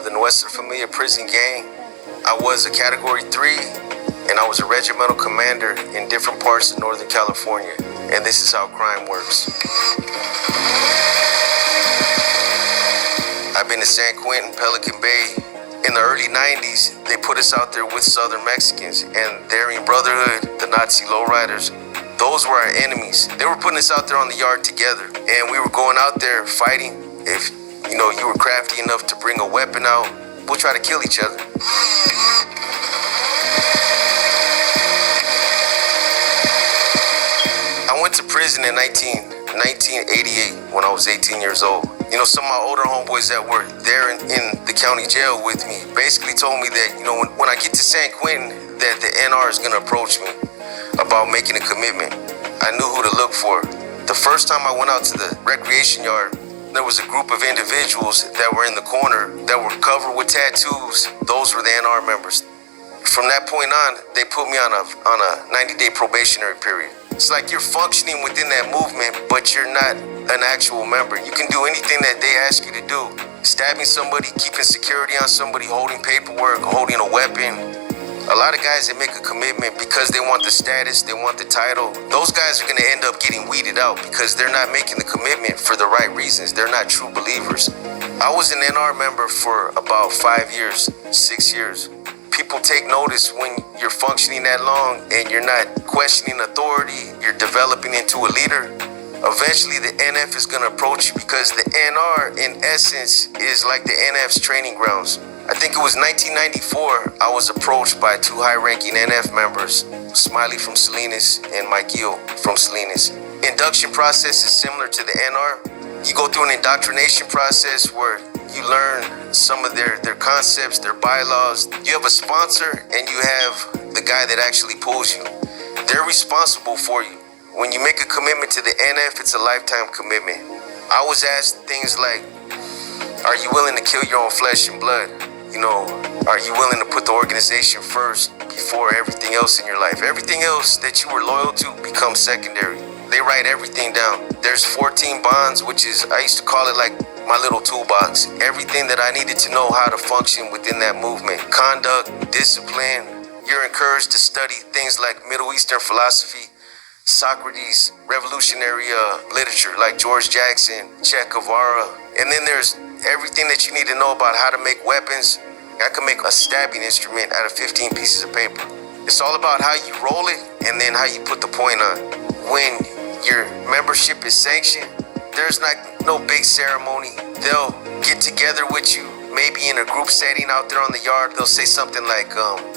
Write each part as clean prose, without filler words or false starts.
of the Nuestra Familia prison gang. I was a Category 3, and I was a regimental commander in different parts of Northern California. And this is how crime works. I've been to San Quentin, Pelican Bay. In the early 90s, they put us out there with Southern Mexicans and the Aryan Brotherhood, the Nazi lowriders. Those were our enemies. They were putting us out there on the yard together, and we were going out there fighting. If you were crafty enough to bring a weapon out, we'll try to kill each other. I went to prison in 1988 when I was 18 years old. Some of my older homeboys that were there in the county jail with me basically told me that, when I get to San Quentin, that the NR is going to approach me about making a commitment. I knew who to look for. The first time I went out to the recreation yard, there was a group of individuals that were in the corner that were covered with tattoos. Those were the NR members. From that point on, they put me on a 90-day probationary period. It's like you're functioning within that movement, but you're not an actual member. You can do anything that they ask you to do. Stabbing somebody, keeping security on somebody, holding paperwork, holding a weapon. A lot of guys that make a commitment because they want the status, they want the title, those guys are gonna end up getting weeded out because they're not making the commitment for the right reasons. They're not true believers. I was an NR member for about 5 years, 6 years. People take notice when you're functioning that long and you're not questioning authority, you're developing into a leader. Eventually the NF is gonna approach you because the NR in essence is like the NF's training grounds. I think it was 1994, I was approached by 2 high-ranking NF members, Smiley from Salinas and Mike Gill from Salinas. Induction process is similar to the NR. You go through an indoctrination process where you learn some of their concepts, their bylaws. You have a sponsor and you have the guy that actually pulls you. They're responsible for you. When you make a commitment to the NF, it's a lifetime commitment. I was asked things like, are you willing to kill your own flesh and blood? Are you willing to put the organization first before everything else in your life? Everything else that you were loyal to becomes secondary. They write everything down. There's 14 bonds, which is, I used to call it like my little toolbox. Everything that I needed to know how to function within that movement. Conduct, discipline. You're encouraged to study things like Middle Eastern philosophy, Socrates, revolutionary literature like George Jackson, Che Guevara. And then there's everything that you need to know about how to make weapons. I can make a stabbing instrument out of 15 pieces of paper. It's all about how you roll it and then how you put the point on. When your membership is sanctioned, there's no big ceremony. They'll get together with you, maybe in a group setting out there on the yard. They'll say something like,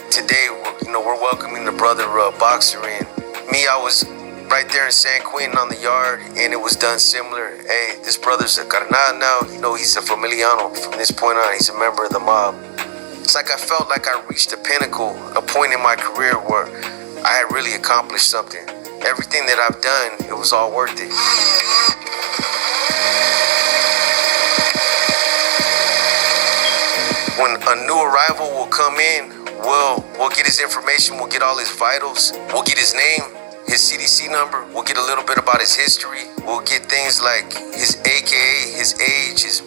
today, we're welcoming the brother boxer in. Me, I was right there in San Quentin on the yard, and it was done similar. Hey, this brother's a carnal now. He's a familiano. From this point on, he's a member of the mob. It's like I felt like I reached a pinnacle, a point in my career where I had really accomplished something. Everything that I've done, it was all worth it. When a new arrival will come in, we'll get his information, we'll get all his vitals, we'll get his name, his CDC number, we'll get a little bit about his history, we'll get things like his AKA, his age, his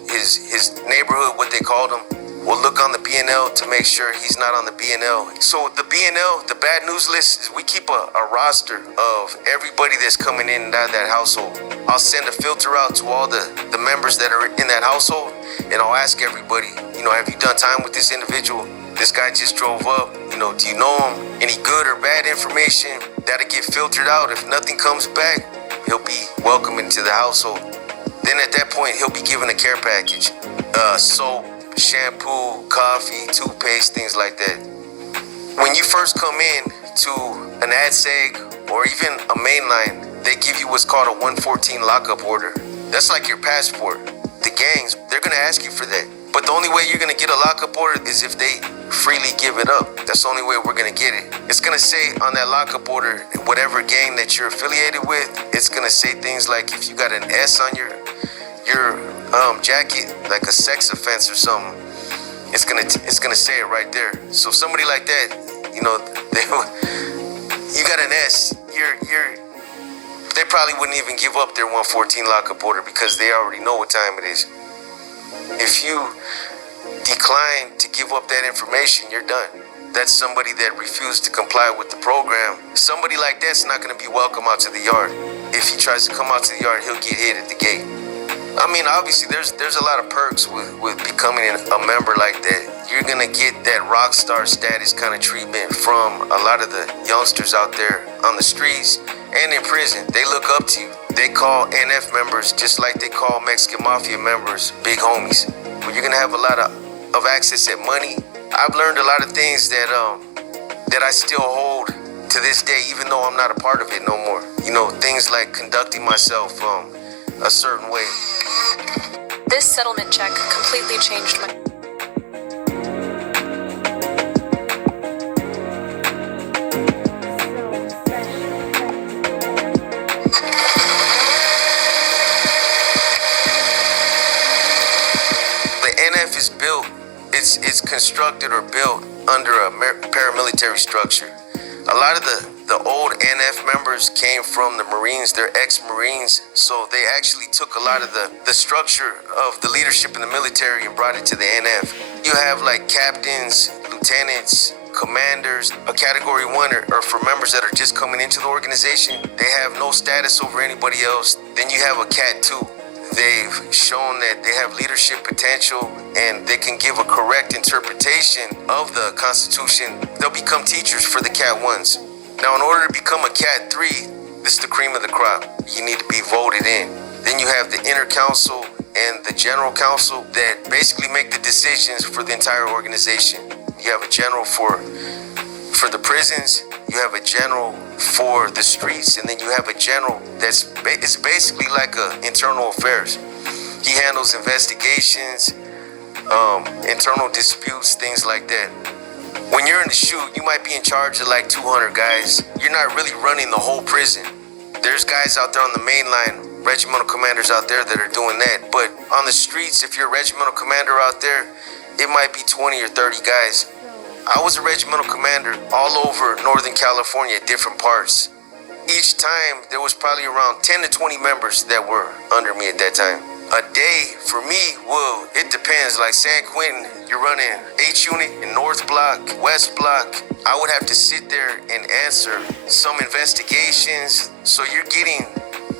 neighborhood, what they called him. We'll look on the BNL to make sure he's not on the BNL. So the BNL, the bad news list, is we keep a roster of everybody that's coming in and out of that household. I'll send a filter out to all the members that are in that household, and I'll ask everybody, have you done time with this individual? This guy just drove up, do you know him? Any good or bad information? That'll get filtered out. If nothing comes back, he'll be welcomed into the household. Then at that point, he'll be given a care package. Soap, shampoo, coffee, toothpaste, things like that. When you first come in to an ADSEG or even a mainline, they give you what's called a 114 lockup order. That's like your passport. The gangs, they're gonna ask you for that. But the only way you're gonna get a lockup order is if they freely give it up. That's the only way we're gonna get it. It's gonna say on that lockup order, whatever gang that you're affiliated with, it's gonna say things like if you got an S on your jacket, like a sex offense or something, it's gonna say it right there. So somebody like that, you got an S, they probably wouldn't even give up their 114 lockup order because they already know what time it is. If you decline to give up that information, you're done. That's somebody that refused to comply with the program. Somebody like that's not going to be welcome out to the yard. If he tries to come out to the yard, he'll get hit at the gate. I mean, obviously, there's a lot of perks with becoming a member like that. You're going to get that rock star status kind of treatment from a lot of the youngsters out there on the streets and in prison. They look up to you. They call NF members just like they call Mexican Mafia members big homies. But you're going to have a lot of access at money. I've learned a lot of things that I still hold to this day, even though I'm not a part of it no more. You know, things like conducting myself a certain way. This settlement check completely changed my... The NF is built, it's constructed or built under a paramilitary structure. A lot of the old NF members came from the Marines, they're ex-Marines, so they actually took a lot of the structure of the leadership in the military and brought it to the NF. You have like captains, lieutenants, commanders, a category 1 or for members that are just coming into the organization, they have no status over anybody else. Then you have a Cat 2. They've shown that they have leadership potential and they can give a correct interpretation of the Constitution. They'll become teachers for the Cat 1s. Now, in order to become a Cat 3, this is the cream of the crop. You need to be voted in. Then you have the inner council and the general council that basically make the decisions for the entire organization. You have a general for the prisons, you have a general for the streets, and then you have a general it's basically like internal affairs. He handles investigations, internal disputes, things like that. When you're in the chute, you might be in charge of like 200 guys. You're not really running the whole prison. There's guys out there on the main line, regimental commanders out there that are doing that. But on the streets, if you're a regimental commander out there, it might be 20 or 30 guys. I was a regimental commander all over Northern California at different parts. Each time, there was probably around 10 to 20 members that were under me at that time. A day, for me, well, it depends. Like San Quentin, you're running H unit in North Block, West Block. I would have to sit there and answer some investigations. So you're getting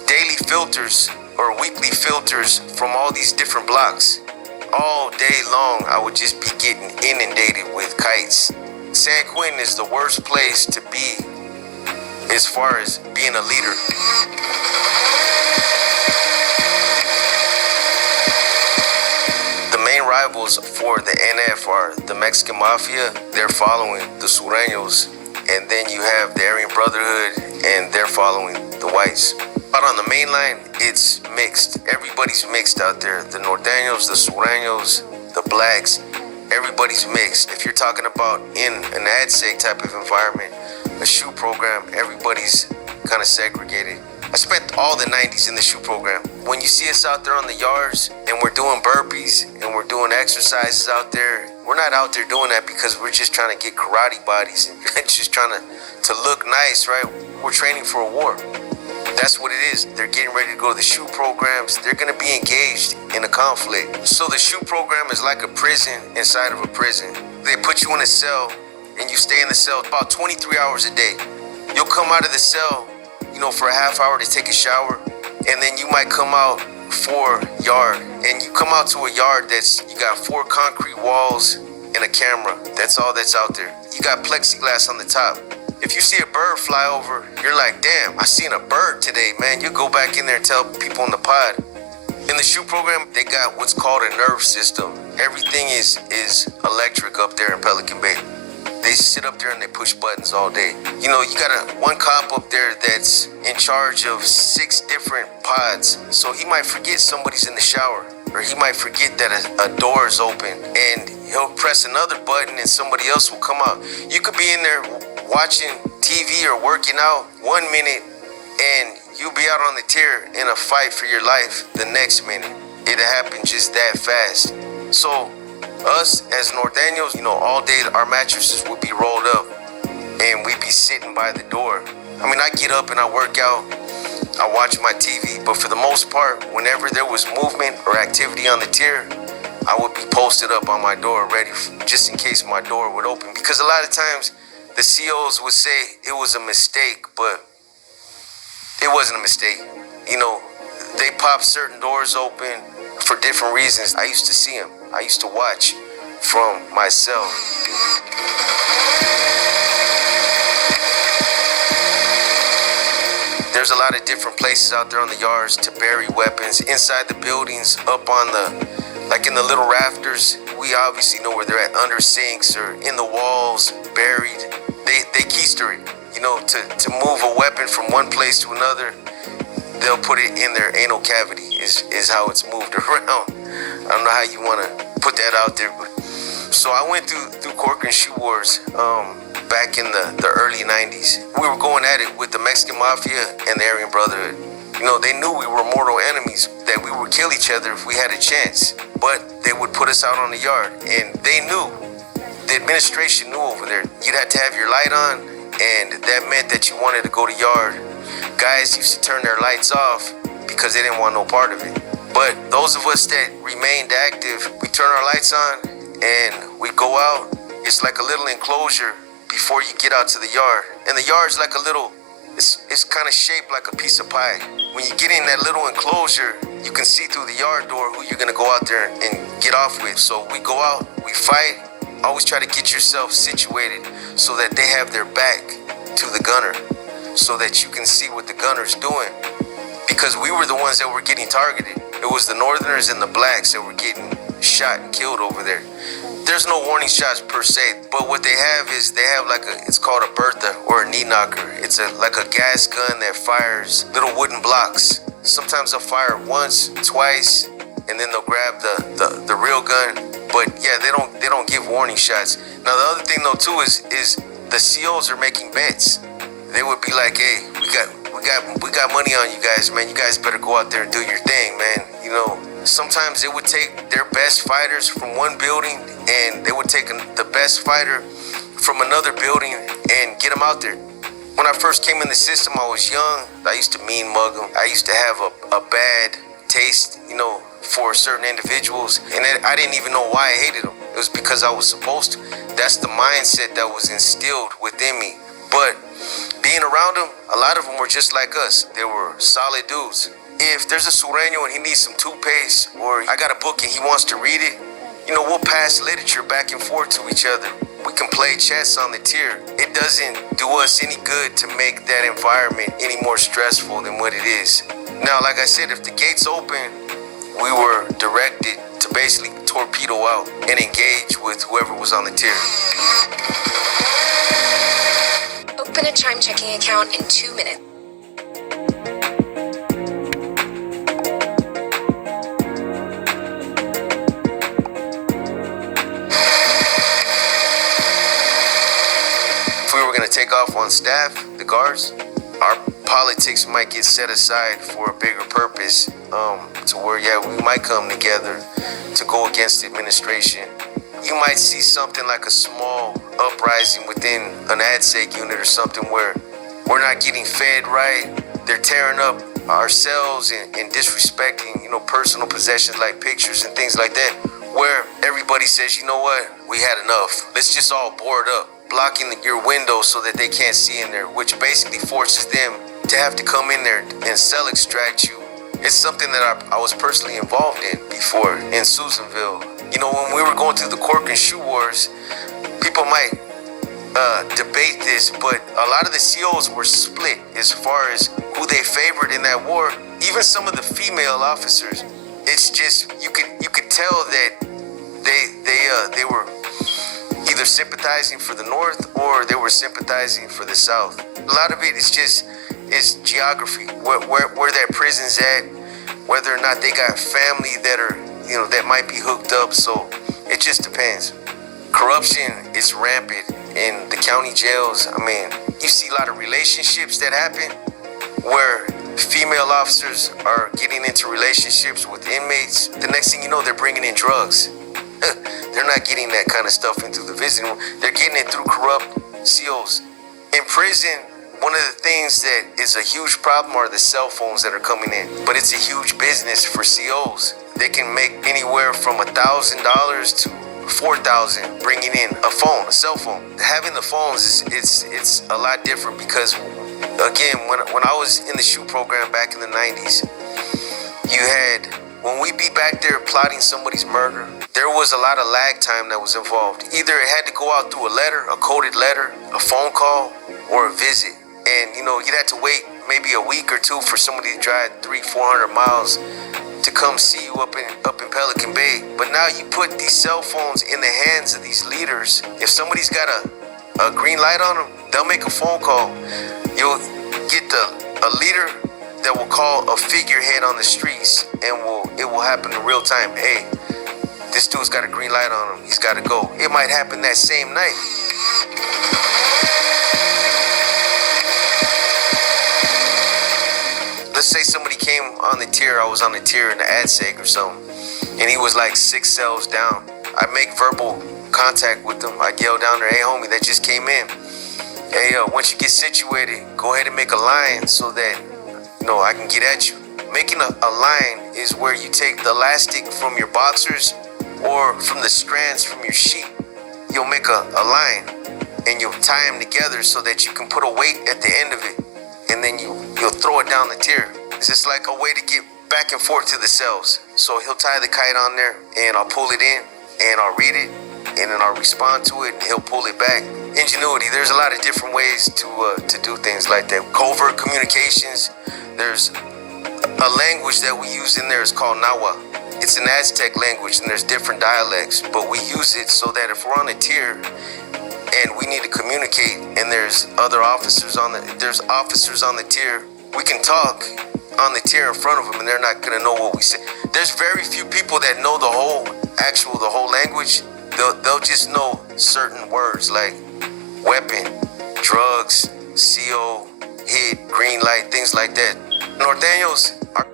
daily filters or weekly filters from all these different blocks. All day long, I would just be getting inundated with kites. San Quentin is the worst place to be as far as being a leader. The main rivals for the NF are the Mexican Mafia. They're following the Sureños. And then you have the Aryan Brotherhood, and they're following the whites. Out on the main line, it's mixed. Everybody's mixed out there. The Norteños, the Sureños, the blacks, everybody's mixed. If you're talking about in an ADSEG type of environment, a SHU program, everybody's kind of segregated. I spent all the 90s in the SHU program. When you see us out there on the yards and we're doing burpees and we're doing exercises out there, we're not out there doing that because we're just trying to get karate bodies and just trying to look nice, right? We're training for a war. That's what it is. They're getting ready to go to the SHU programs. They're going to be engaged in a conflict. So the SHU program is like a prison inside of a prison. They put you in a cell and you stay in the cell about 23 hours a day. You'll come out of the cell, for a half hour to take a shower, and then you might come out for yard. And you come out to a yard you got 4 concrete walls and a camera. That's all that's out there. You got plexiglass on the top. If you see a bird fly over, you're like, damn, I seen a bird today, man. You go back in there and tell people in the pod. In the SHU program, they got what's called a nerve system. Everything is electric up there in Pelican Bay. They sit up there and they push buttons all day. You got one cop up there that's in charge of 6 different pods. So he might forget somebody's in the shower, or he might forget that a door is open, and he'll press another button and somebody else will come out. You could be in there watching TV or working out 1 minute, and you'll be out on the tier in a fight for your life the next minute. It'll happen just that fast. So us as Norteños, all day our mattresses would be rolled up and we'd be sitting by the door. I get up and I work out, I watch my TV, but for the most part, whenever there was movement or activity on the tier, I would be posted up on my door ready just in case my door would open. Because a lot of times the COs would say it was a mistake, but it wasn't a mistake. You know, they popped certain doors open for different reasons. I used to see them. I used to watch from my cell. There's a lot of different places out there on the yards to bury weapons. Inside the buildings, up on the, like in the little rafters, we obviously know where they're at, under sinks or in the walls, buried. They keister it, you know, to move a weapon from one place to another. They'll put it in their anal cavity is how it's moved around. I don't know how you want to put that out there, but so I went through Corcoran Shoe Wars back in the early 90s. We were going at it with the Mexican Mafia and the Aryan Brotherhood. You know, they knew we were mortal enemies, that we would kill each other if we had a chance, but they would put us out on the yard, and they knew, the administration knew over there, you'd have to have your light on, and that meant that you wanted to go to yard. Guys used to turn their lights off because they didn't want no part of it. But those of us that remained active, we turn our lights on and we go out. It's like a little enclosure before you get out to the yard. And the yard's like a little, it's kind of shaped like a piece of pie. When you get in that little enclosure, you can see through the yard door who you're gonna go out there and get off with. So we go out, we fight. Always try to get yourself situated so that they have their back to the gunner, so that you can see what the gunner's doing. Because we were the ones that were getting targeted. It was the Northerners and the blacks that were getting shot and killed over there. There's no warning shots per se, but what they have is they have like it's called a Bertha or a knee knocker. It's like a gas gun that fires little wooden blocks. Sometimes they'll fire once, twice, and then they'll grab the real gun. But yeah, they don't give warning shots. Now the other thing though too is the COs are making bets. They would be like, hey, we got money on you guys, man. You guys better go out there and do your thing, man. You know, sometimes they would take their best fighters from one building and they would take the best fighter from another building and get them out there. When I first came in the system, I was young. I used to mean mug them. I used to have a bad taste, you know, for certain individuals. And I didn't even know why I hated them. It was because I was supposed to. That's the mindset that was instilled within me. But being around them, a lot of them were just like us. They were solid dudes. If there's a sureño and he needs some toothpaste, or I got a book and he wants to read it, you know, we'll pass literature back and forth to each other. We can play chess on the tier. It doesn't do us any good to make that environment any more stressful than what it is. Now, like I said, if the gates open, we were directed to basically torpedo out and engage with whoever was on the tier. Open a Chime checking account in 2 minutes. If we were going to take off on staff, the guards, our politics might get set aside for a bigger purpose, to where, yeah, we might come together to go against the administration. You might see something like a small uprising within an ADSEC unit or something where we're not getting fed right. They're tearing up ourselves and disrespecting, you know, personal possessions like pictures and things like that, where everybody says, you know what, we had enough. Let's just all board up, blocking your window so that they can't see in there, which basically forces them to have to come in there and cell extract you. It's something that I was personally involved in before in Susanville. You know, when we were going through the Corcoran Shoe Wars, people might debate this, but a lot of the COs were split as far as who they favored in that war. Even some of the female officers, it's just you could tell that they were either sympathizing for the North or they were sympathizing for the South. A lot of it is geography, where that prison's at, whether or not they got family that are, you know, that might be hooked up. So it just depends. Corruption is rampant in the county jails. I mean, you see a lot of relationships that happen where female officers are getting into relationships with inmates. The next thing you know, they're bringing in drugs. They're not getting that kind of stuff into the visiting room. They're getting it through corrupt COs. In prison, one of the things that is a huge problem are the cell phones that are coming in. But it's a huge business for COs. They can make anywhere from $1,000 to $4,000 bringing in a phone, a cell phone. Having the phones it's a lot different because, again, when I was in the shoot program back in the 90s, you had, when we be back there plotting somebody's murder, there was a lot of lag time that was involved. Either it had to go out through a letter, a coded letter, a phone call, or a visit. And, you'd have to wait maybe a week or two for somebody to drive 300-400 miles to come see you up in Pelican Bay. But now you put these cell phones in the hands of these leaders. If somebody's got a green light on them, they'll make a phone call. You'll get a leader that will call a figurehead on the streets, and it will happen in real time. Hey, this dude's got a green light on him. He's got to go. It might happen that same night. Let's say somebody came on the tier. I was on the tier in the ADSEG or something, and he was like 6 cells down. I'd make verbal contact with them. I'd yell down there, hey, homie, that just came in. Hey, once you get situated, go ahead and make a line so that, I can get at you. Making a line is where you take the elastic from your boxers or from the strands from your sheet. You'll make a line, and you'll tie them together so that you can put a weight at the end of it. And then you'll throw it down the tier. It's just like a way to get back and forth to the cells. So he'll tie the kite on there, and I'll pull it in, and I'll read it, and then I'll respond to it, and he'll pull it back. Ingenuity. There's a lot of different ways to do things like that. Covert communications. There's a language that we use in there is called Nawa. It's an Aztec language, and there's different dialects, but we use it so that if we're on a tier and we need to communicate, and there's officers on the tier, we can talk on the tier in front of them, and they're not gonna know what we say. There's very few people that know the whole language. They'll just know certain words like weapon, drugs, CO, hit, green light, things like that. Norteños are